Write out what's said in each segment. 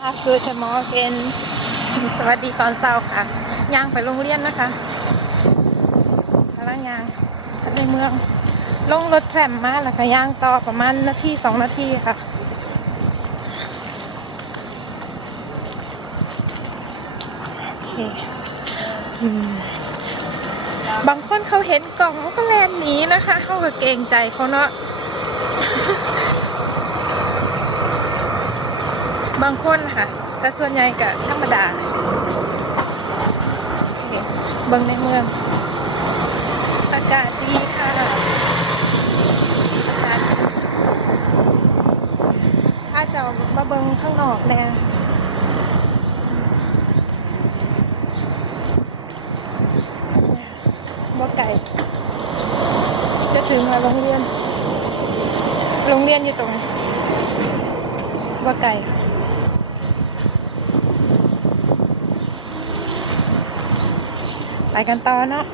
ค่ะคือชมอเกนสวัสดีตอนเช้าค่ะย่างไปโรงเรียนนะคะกำลังย่างในเมือง ลงรถแทรมมาแล้วก็ย่างต่อประมาณนาทีสองนาทีค่ะโอเคอบางคนเขาเห็นกล่องเขาก็แลนหนีนะคะ เขาก็เกรงใจเขาเนาะ บางคนค่ะ แต่ส่วนใหญ่ก็ธรรมดาเบิ่งในเมือง อากาศดีค่ะอากาศดีถ้าจะมาเบิ่งข้างนอกแน่บ่ไก่ จะถึงแล้วโรงเรียน โรงเรียนอยู่ตรงนี้บ่ไก่ ไปกันต่อเนาะ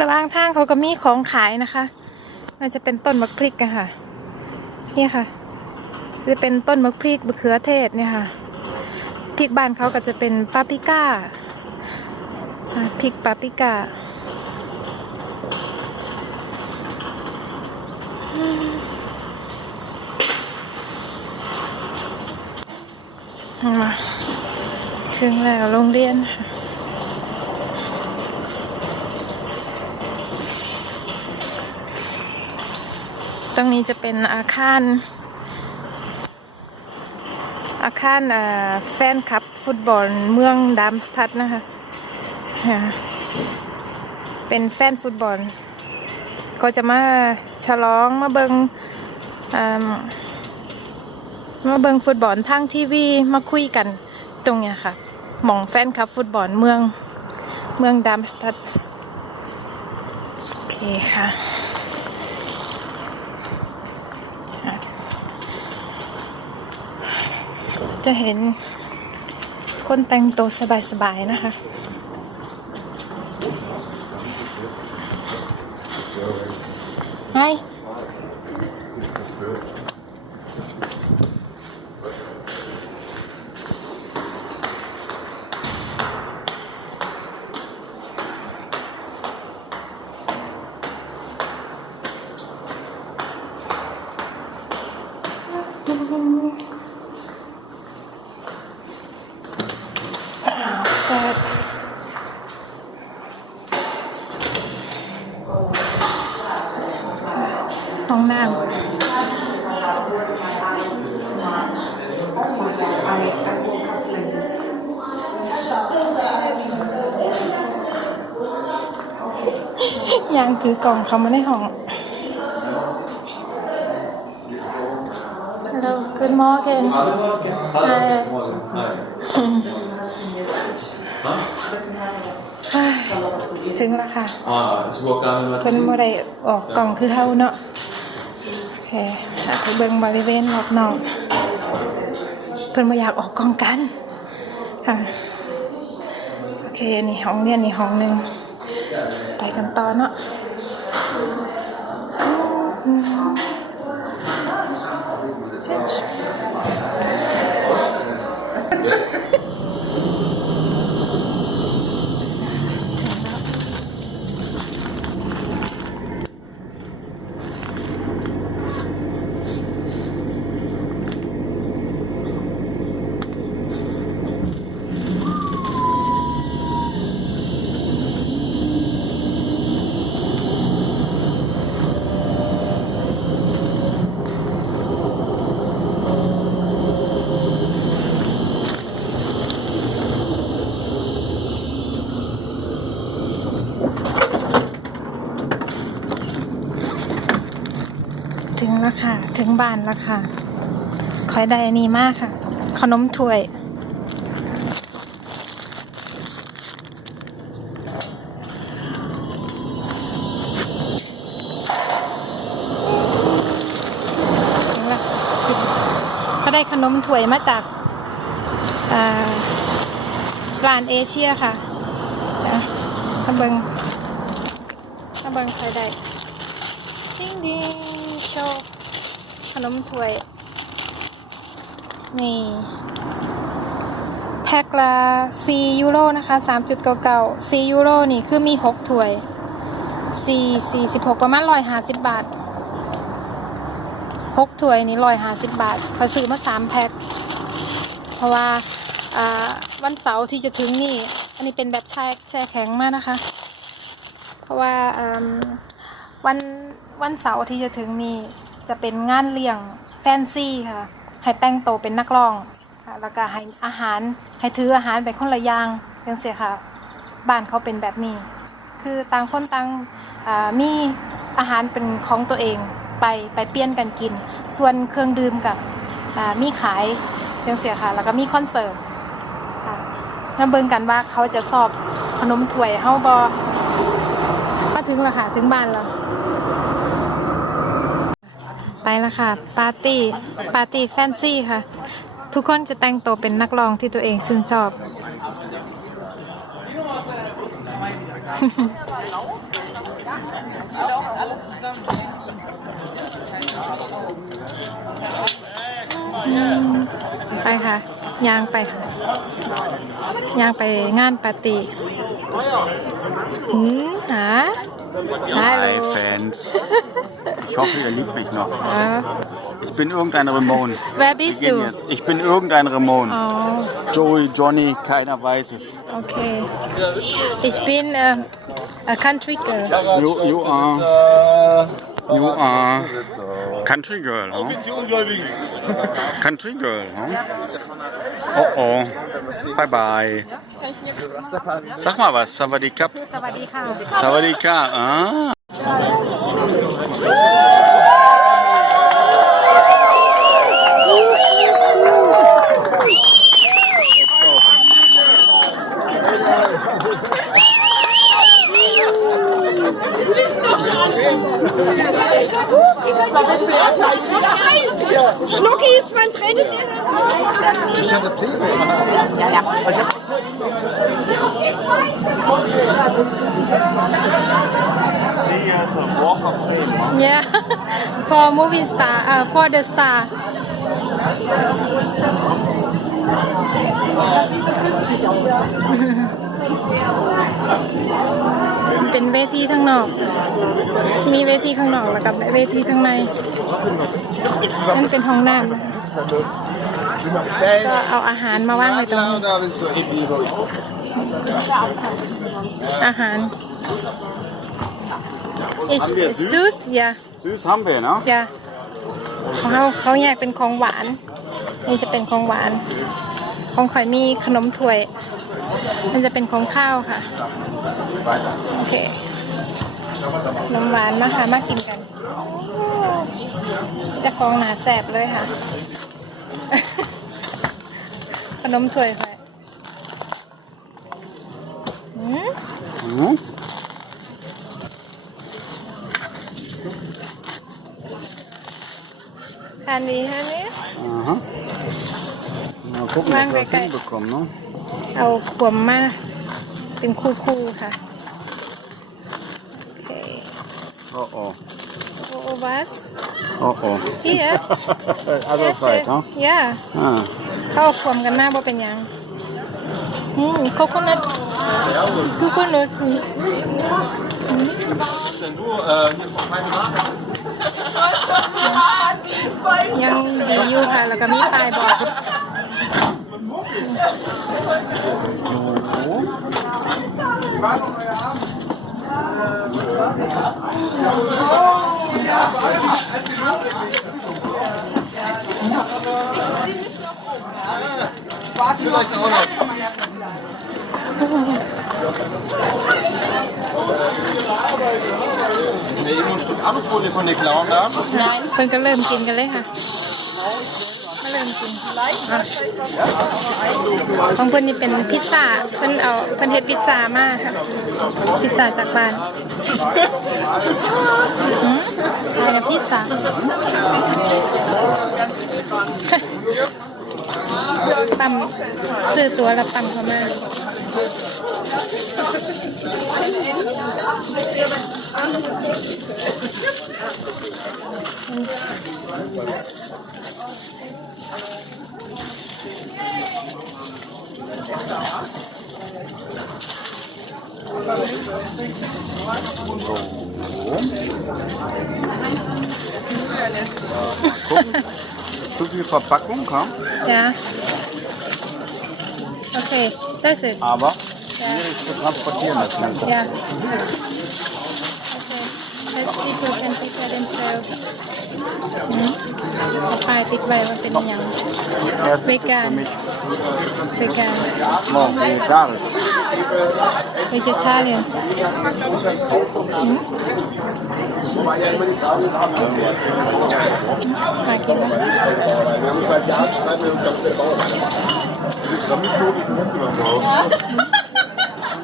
ระหว่างทางเขาก็มีของขายนะคะ มันจะเป็นต้นมะพริกกันค่ะ นี่ค่ะ จะเป็นต้นมะพริกมะเขือเทศเนี่ยค่ะ พริกบ้านเขาก็จะเป็นปาปริก้าพริกปาปริก้ามมาถึงแล้วโรงเรียนค่ะตรงนี้จะเป็นอาคาร อาคารอ่าแฟนคลับฟุตบอลเมืองดามสตัดนะคะเป็นแฟนฟุตบอล ก็จะมาฉลองมาเบิงมาเบิงฟุตบอลทางทีวีมาคุยกันตรงเนี้ยค่ะหมองแฟนคลับฟุตบอลเมืองเมืองดามสตัดโอเคค่ะ จะเห็นคนแต่งตัวสบายๆนะคะไฮเปิดห้องน้ำยังถือกล่องเขามาในห้อง Hello good morning Hi เฮ้ยถึงแล้วค่ะ Ah, så åker han med เพิ่นบ่ได้ออกกล่องคือเฮาเนาะโอเคอะไปเบิ่งบริเวณรอบนอกเพิ่นบ่อยากออกกล่องกันค่ะโอเคนี่ห้องเรียนนี่ห้องหนึง ไปกันต่อเนาะอืมเจ็บถึงแล้ว ถึงแล้วค่ะ ถึงบ้านแล้วค่ะ คอยได้อันนี้มากค่ะ ขนมถ้วย ก็ได้ขนมถ้วยมาจากร้านเอเชียค่ะนะถ้าเบิงถ้าเบิงใครได้ดิ้งดิงโชว์ ขนมถ้วย นี่ แพ็คละ4ยูโรนะคะ3.99 4ยูโรนี่คือมี 6 ถ้วย 4 46 ประมาณ 150 บาท 6 ถ้วยนี่ 150 บาทเขาซื้อมา 3 แพ็ค เพราะว่าวันเสาร์ที่จะถึงนี่ อันนี้เป็นแบบแช่แช่แข็งมากนะคะ เพราะว่าวันวันเสาร์ที่จะถึงนี่ จะเป็นงานเลี้ยงแฟนซี่ค่ะ ให้แต่งโตเป็นนักร้องค่ะแล้วก็ให้อาหารให้ถืออาหารไปคนละอย่างจังเสียค่ะ บ้านเขาเป็นแบบนี้ คือต่างคนต่างมีอาหารเป็นของตัวเองไปไปเปลี่ยนกันกิน ส่วนเครื่องดื่มกับมีขายจังเสียค่ะ แล้วก็มีคอนเสิร์ตค่ะมาเบิ่งกันว่าเขาจะสอบขนมถ้วยเฮาบอมาถึงแล้วค่ะถึงบ้านแล้ว ไปแล้วค่ะปาร์ตี้ปาร์ตี้แฟนซี่ค่ะ ทุกคนจะแต่งตัวเป็นนักร้องที่ตัวเองชื่นชอบ ไปค่ะย่างไปค่ะย่างไปงานปาร์ตี้หืมหา Hallo. Hi Fans. Ich hoffe, ihr liebt mich noch. Ja. Ich bin irgendein Ramon. Wer bist du? Jetzt. Ich bin irgendein Ramon. Oh. Joey, Johnny, keiner weiß es. Okay. Ich bin äh, a country girl. You, you are. You are country girl, no? Country girl, no? Oh oh. Bye bye. Sag mal was. Savadika. Savadika. Savadika. Ah. Yeah for movie star uh, for the star เป็นเวทีข้างนอก มีเวทีข้างนอกแล้วกับเวทีข้างในนั่นเป็นห้องน้ำนะ ก็เอาอาหารมาว่างไว้ตรงนี้อาหาร is Haben wir süß? süß ja Süß haben wir, ne? อย่าของเขาเขาแยกเป็นของหวาน นี่จะเป็นของหวาน ของข่อยมีขนมถ้วย มันจะเป็นของข้าวค่ะ โอเคขนมหวานมาค่ะมากินกันจะของหนาแสบเลยค่ะข นมถ้วยค่ะอืม Mhm. อันนี้อันนี้ Aha. Mal gucken, Machen ob wir wir das gleich. hinbekommen, ne? เอาขวมมาเป็นคู่ๆค่ะโอเค Oh oh. โอ้วัส Oh oh. Hier. Other side, huh? Yeah. Ah. เขาเอาความกันมาบ่เป็นหยังอืมโคโคนัทโคโคนัทยังดีอยู่ค่ะ แล้วก็มีปลายบอก Mir เพิ่นก็เริ่มกินกันเลยค่ะมาเริ่มกินอะของเพิ่นนี่เป็นพิซซ่าเพิ่นเอาเพิ่นเฮ็ดพิซซ่ามาค่ะพิซซ่าจากบ้านอืมอะไรพิซซ่า ปั๊มซื้อตัวแล้วปั๊มเข้ามา哦 Guck, zu viel Verpackung, ha? Ja. Okay, das ist. aber schwierig zu transportieren. Das Ganze. Ja. Okay. Let's see who can pick it themselves. อืมเอาป้ายติดไว้ว่าเป็นอย่าง Erst Vegan. für mich เ e กัน morgen vegetarisch. Vegetarian อืมมากินไหม Wir haben seit Jahren schreiben wir uns damit der Bauern.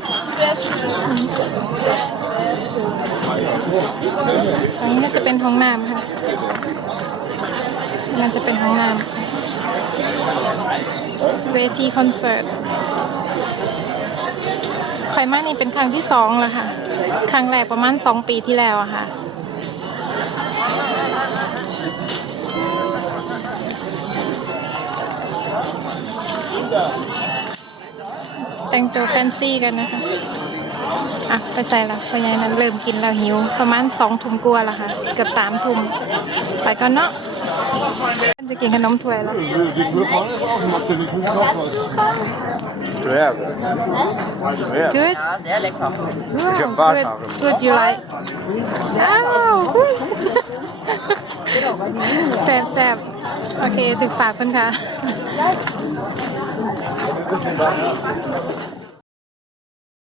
Damit wurde ich nicht อันนี้น่าจะเป็นห้องน้ำค่ะน่าจะเป็นห้องน้ำเวทีคอนเสิร์ตไฟมานี่เป็นครั้งที่สองแล้วค่ะ ครั้งแรกประมาณสองปีที่แล้วอะค่ะ แต่งตัวแฟนซี่กันนะคะ อะ ไปใส่ละเพราะยายนั้นเริ่มกินแล้วหิว ประมาณสองทุ่มกลัวาแล้วค่ะ เกือบสามทุ่มไปก่อนเนาะจะกินขนมถ้วยแล้ว Schwer. Schwer. good Sehr lecker. wow, hab good Barthaare. good you like อ้าวแซ่บแซ่บโอเค ถึงปากคุณค่ะ Thank you.